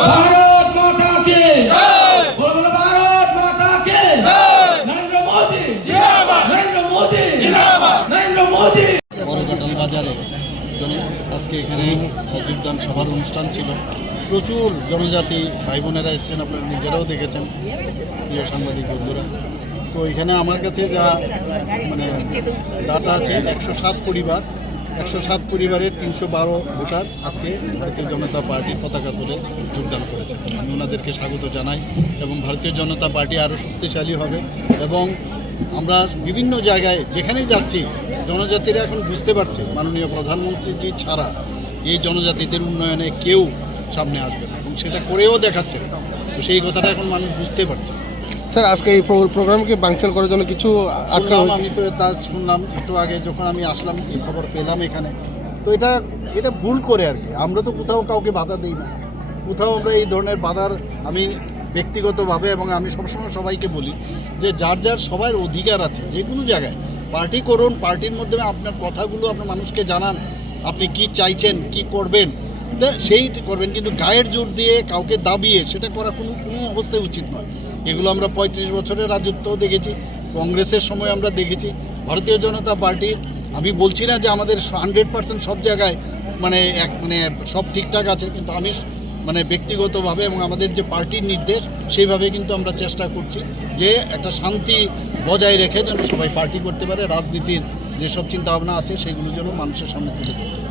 भारत माता के भारत माता के नरेंद्र मोदी जिंदाबाद नरेंद्र मोदी जिंदाबाद नरेंद्र मोदी বড়ঘাটাল বাজারে আজকে এখানে যোগদান সভার অনুষ্ঠান ছিল। প্রচুর জনজাতি ভাই বোনেরা এসেছেন, আপনারা নিজেরাও দেখেছেন, প্রিয় সাংবাদিক বন্ধুরা। তো এখানে আমার কাছে যা ডাটা আছে 107 পরিবার, 107 পরিবারের 312 ভোটার আজকে ভারতীয় জনতা পার্টির পতাকা তুলে যোগদান করেছে। আমি ওনাদেরকে স্বাগত জানাই এবং ভারতীয় জনতা পার্টি আরও শক্তিশালী হবে। এবং আমরা বিভিন্ন জায়গায় যেখানেই যাচ্ছি জনজাতিরা এখন বুঝতে পারছে মাননীয় প্রধানমন্ত্রীজি ছাড়া এই জনজাতিদের উন্নয়নে কেউ সামনে আসবে না, এবং সেটা করেও দেখাচ্ছে। তো সেই কথাটা এখন মানুষ বুঝতে পারছে। স্যার, আজকে এই প্রোগ্রামকে বানচাল করার জন্য কিছু আটকা, আমি তো তা শুনলাম একটু আগে যখন আমি আসলাম, এই খবর পেলাম এখানে। তো এটা ভুল করে আর কি। আমরা তো কোথাও কাউকে বাধা দিই না, কোথাও আমরা এই ধরনের বাধার, আমি ব্যক্তিগতভাবে এবং আমি সবসময় সবাইকে বলি যে যার যার সবার অধিকার আছে, যে কোনো জায়গায় পার্টি করুন, পার্টির মাধ্যমে আপনার কথাগুলো আপনার মানুষকে জানান, আপনি কি চাইছেন, কি করবেন, সেই করবেন। কিন্তু গায়ের জোর দিয়ে কাউকে দাবিয়ে সেটা করা কোনো অবস্থায় উচিত নয়। এগুলো আমরা 35 বছরের রাজত্বও দেখেছি, কংগ্রেসের সময় আমরা দেখেছি। ভারতীয় জনতা পার্টির, আমি বলছি না যে আমাদের 100% সব জায়গায় সব ঠিকঠাক আছে, কিন্তু আমি ব্যক্তিগতভাবে এবং আমাদের যে পার্টির নির্দেশ সেইভাবে কিন্তু আমরা চেষ্টা করছি যে একটা শান্তি বজায় রেখে যেন সবাই পার্টি করতে পারে, রাজনীতির যেসব চিন্তাভাবনা আছে সেগুলো যেন মানুষের সামনে তুলে ধরতে পারে।